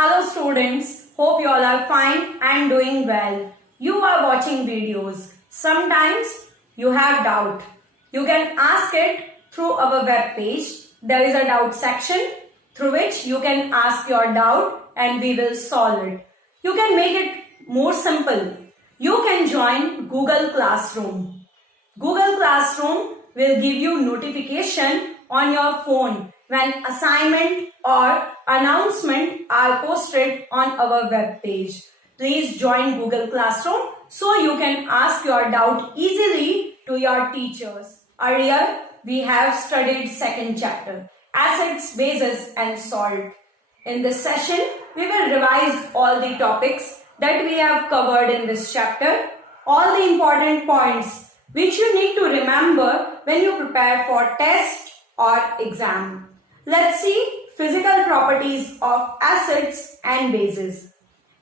Hello students, hope you all are fine and doing well. You are watching videos. Sometimes you have doubt. You can ask it through our web page. There is a doubt section through which you can ask your doubt and we will solve it. You can make it more simple. You can join Google Classroom. Google Classroom will give you notification on your phone when assignment or announcement are posted on our web page. Please join Google Classroom so you can ask your doubt easily to your teachers. Earlier, we have studied second chapter, acids, bases and salt. In this session, we will revise all the topics that we have covered in this chapter, all the important points which you need to remember when you prepare for test or exam. Let's see physical properties of acids and bases.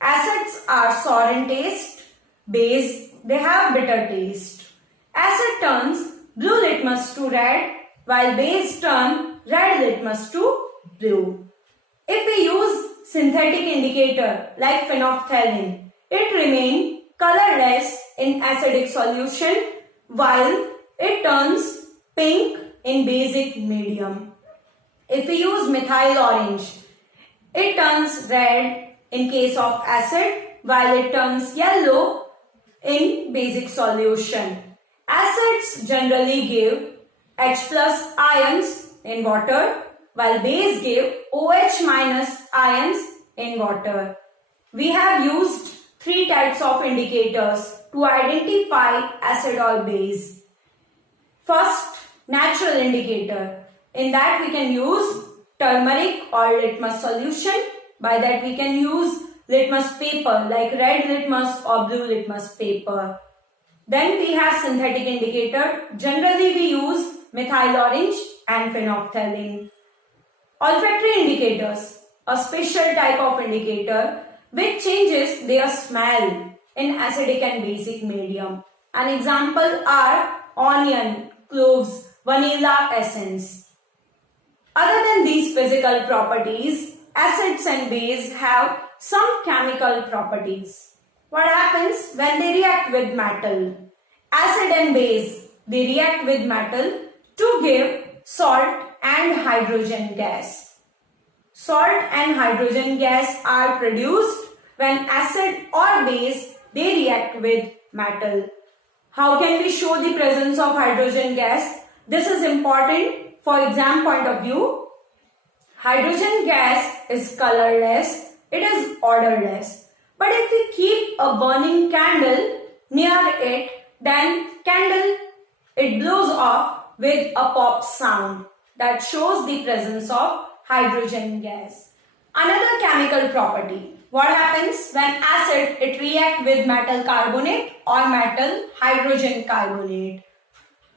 Acids are sour in taste. Base, they have bitter taste. Acid turns blue litmus to red, while base turn red litmus to blue. If we use synthetic indicator like phenolphthalein, it remains colorless in acidic solution while it turns pink in basic medium. If we use methyl orange, it turns red in case of acid while it turns yellow in basic solution. Acids generally give H plus ions in water while base give OH minus ions in water. We have used three types of indicators to identify acid or base. First, natural indicator. In that we can use turmeric or litmus solution. By that we can use litmus paper like red litmus or blue litmus paper. Then we have synthetic indicator. Generally we use methyl orange and phenolphthalein. Olfactory indicators, a special type of indicator which changes their smell in acidic and basic medium. An example are onion, cloves, vanilla essence. Other than these physical properties, acids and base have some chemical properties. What happens when they react with metal? Acid and base, they react with metal to give salt and hydrogen gas. Salt and hydrogen gas are produced when acid or base, they react with metal. How can we show the presence of hydrogen gas? This is important for exam point of view. Hydrogen gas is colorless, it is odorless. But if we keep a burning candle near it, then candle, it blows off with a pop sound. That shows the presence of hydrogen gas. Another chemical property. What happens when acid, it reacts with metal carbonate or metal hydrogen carbonate?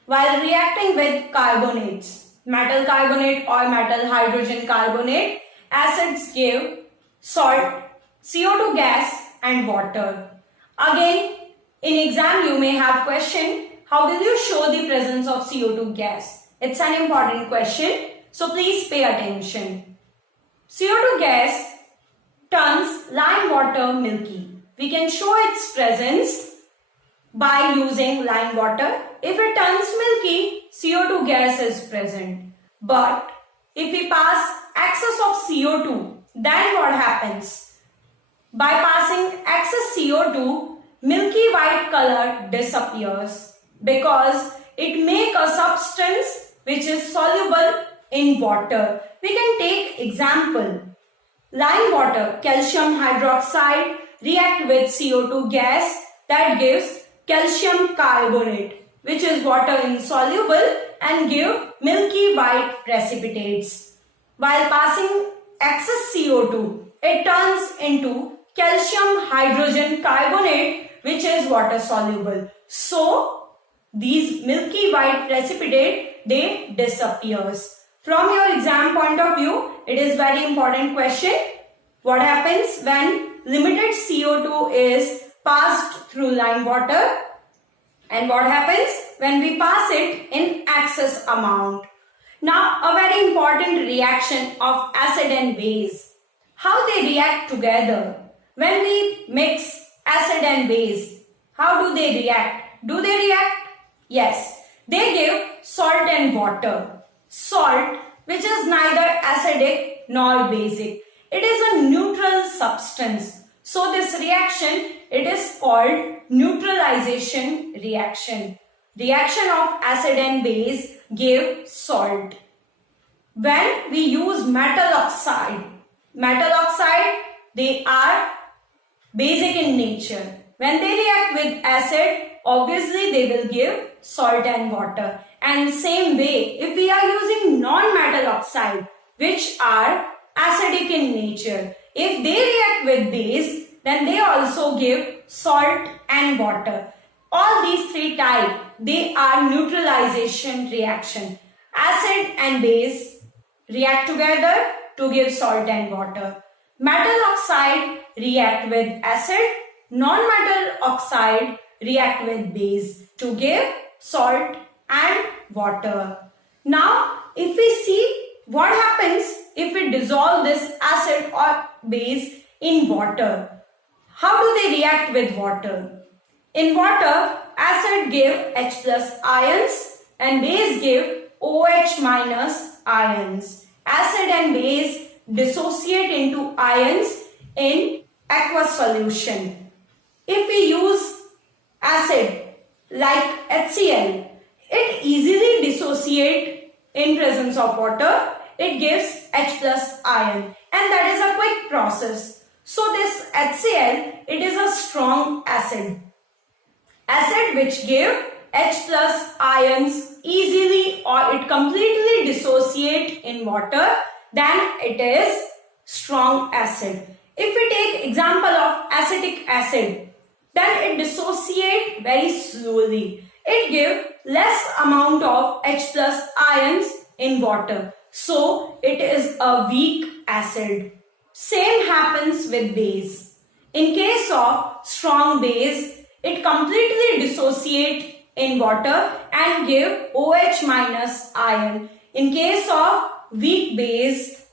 While reacting with carbonates, metal carbonate or metal hydrogen carbonate, acids give salt, CO2 gas and water. Again, in exam you may have question, how will you show the presence of CO2 gas? It's an important question, so please pay attention. CO2 gas turns lime water milky. We can show its presence by using lime water. If it turns milky, CO2 gas is present. But if we pass excess of CO2, then what happens? By passing excess CO2, milky white color disappears because it makes a substance which is soluble in water. We can take example. Lime water, calcium hydroxide react with CO2 gas, that gives calcium carbonate, which is water insoluble and give milky white precipitates. While passing excess CO2, it turns into calcium hydrogen carbonate, which is water soluble. So these milky white precipitate, they disappears. From your exam point of view, it is very important question. What happens when limited CO2 is passed through lime water? And what happens when we pass it in excess amount? Now, a very important reaction of acid and base. how they react together. When we mix acid and base, how do they react? Do they react? Yes, they give salt and water. Salt, which is neither acidic nor basic. It is a neutral substance. So this reaction, it is called neutralization reaction. Reaction of acid and base give salt. When we use metal oxide, they are basic in nature. When they react with acid, obviously they will give salt and water. And same way, if we are using non-metal oxide, which are acidic in nature, if they react with base, then they also give salt and water. All these three types, they are neutralization reaction. Acid and base react together to give salt and water. Metal oxide react with acid. Non-metal oxide react with base to give salt and water. Now, if we see what happens if we dissolve this acid or base in water. How do they react with water? In water, acid give H plus ions and base give OH minus ions. Acid and base dissociate into ions in aqueous solution. If we use acid like HCl, it easily dissociates in presence of water. It gives H plus ion, and that is a quick process. So this HCl, it is a strong acid. Acid which give H plus ions easily or it completely dissociate in water, then it is strong acid. If we take example of acetic acid, then it dissociate very slowly. It give less amount of H plus ions in water. So it is a weak acid. Same happens with base. In case of strong base, it completely dissociate in water and give OH minus ion. In case of weak base,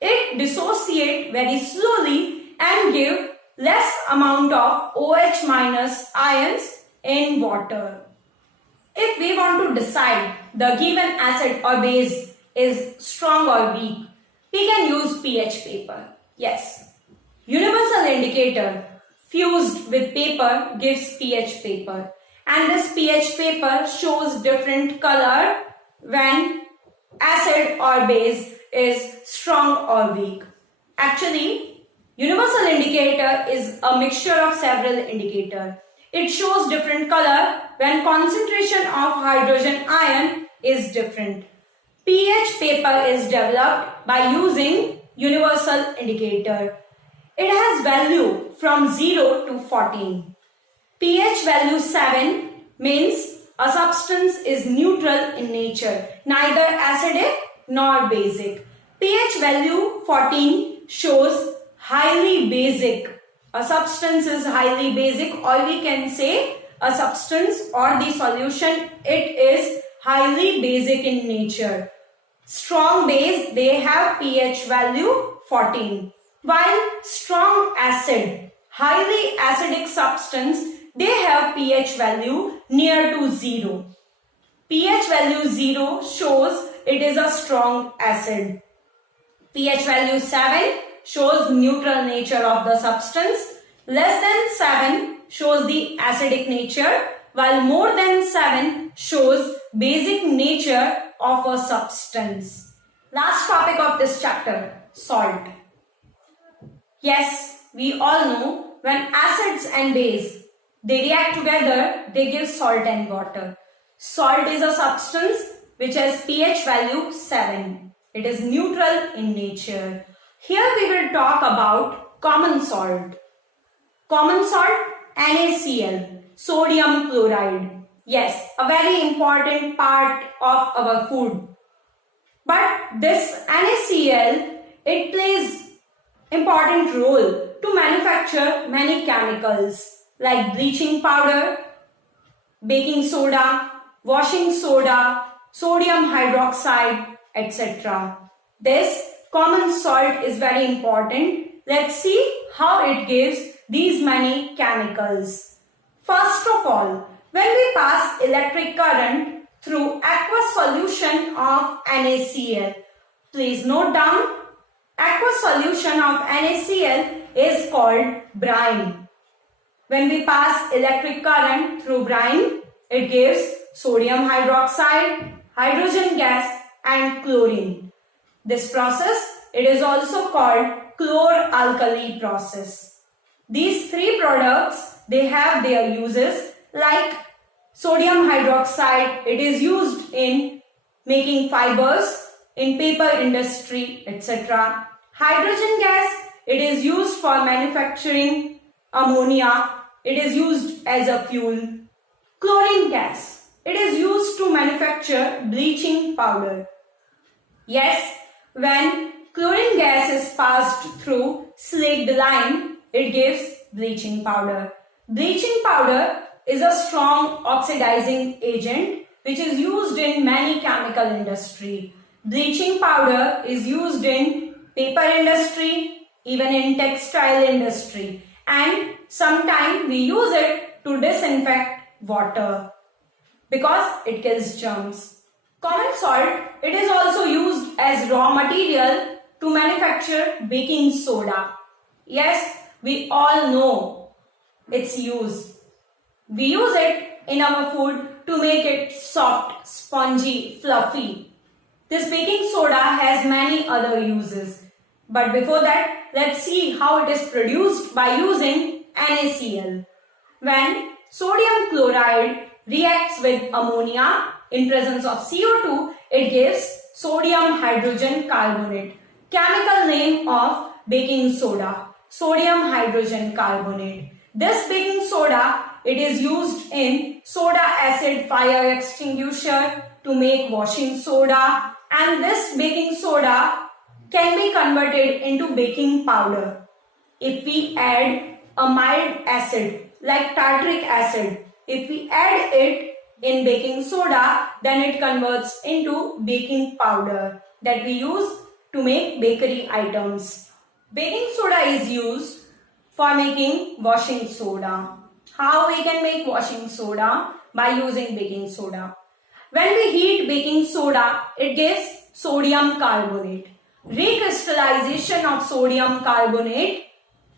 it dissociate very slowly and give less amount of OH minus ions in water. If we want to decide the given acid or base is strong or weak, we can use pH paper. Yes, universal indicator fused with paper gives pH paper, and this pH paper shows different color when acid or base is strong or weak. Actually, universal indicator is a mixture of several indicators. It shows different color when concentration of hydrogen ion is different. pH paper is developed by using universal indicator. It has value from 0 to 14. pH value 7 means a substance is neutral in nature, neither acidic nor basic. pH value 14 shows highly basic. A substance is highly basic, or we can say a substance or the solution, it is highly basic in nature. Strong base, they have pH value 14. While strong acid, highly acidic substance, they have pH value near to 0. pH value 0 shows it is a strong acid. pH value 7 shows neutral nature of the substance. Less than 7 shows the acidic nature, while more than 7 shows basic nature of a substance. Last topic of this chapter, salt. Yes, we all know when acids and base, they react together, they give salt and water. Salt is a substance which has pH value 7. It is neutral in nature. Here we will talk about common salt. Common salt, NaCl, sodium chloride. Yes, a very important part of our food. But this NaCl, it plays important role to manufacture many chemicals like bleaching powder, baking soda, washing soda, sodium hydroxide, etc. This common salt is very important let's see how it gives these many chemicals. First of all, when we pass electric current through aqueous solution of NaCl, please note down, aqueous solution of NaCl is called brine. When we pass electric current through brine, it gives sodium hydroxide, hydrogen gas and chlorine. This process, it is also called chlor-alkali process. These three products, they have their uses, like sodium hydroxide, it is used in making fibers, in paper industry, etc. Hydrogen gas, it is used for manufacturing ammonia, it is used as a fuel. Chlorine gas, it is used to manufacture bleaching powder. Yes, when chlorine gas is passed through slaked lime, it gives bleaching powder. Bleaching powder is a strong oxidizing agent which is used in many chemical industry. Bleaching powder is used in paper industry, even in textile industry, and sometimes we use it to disinfect water because it kills germs. Common salt, it is also used as raw material to manufacture baking soda. Yes, we all know its use. We use it in our food to make it soft, spongy, fluffy. This baking soda has many other uses. But before that, let's see how it is produced by using NaCl. When sodium chloride reacts with ammonia in presence of CO2, it gives sodium hydrogen carbonate. Chemical name of baking soda, sodium hydrogen carbonate. This baking soda, it is used in soda acid fire extinguisher to make washing soda, and this baking soda can be converted into baking powder. If we add a mild acid like tartaric acid, if we add it in baking soda, then it converts into baking powder that we use to make bakery items. Baking soda is used for making washing soda. How we can make washing soda? By using baking soda. When we heat baking soda, it gives sodium carbonate. Recrystallization of sodium carbonate,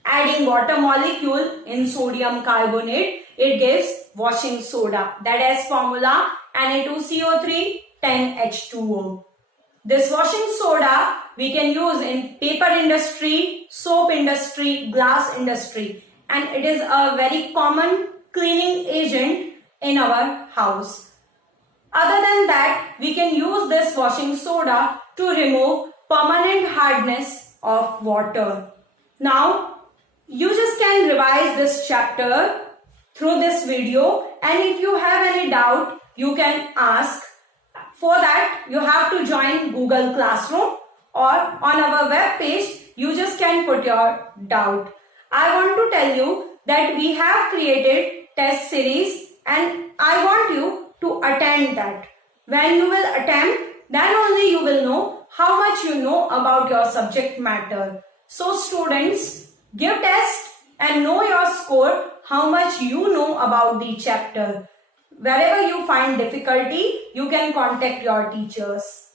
adding water molecule in sodium carbonate, it gives washing soda. That has formula Na2CO3 10H2O. This washing soda we can use in paper industry, soap industry, glass industry, and it is a very common cleaning agent in our house. Other than that, we can use this washing soda to remove permanent hardness of water. Now, you just can revise this chapter through this video, and if you have any doubt, you can ask. For that, you have to join Google Classroom, or on our web page, you just can put your doubt. I want to tell you that we have created test series and I want you to attend that. When you will attempt, then only you will know how much you know about your subject matter. So students, give test and know your score, how much you know about the chapter. Wherever you find difficulty, you can contact your teachers.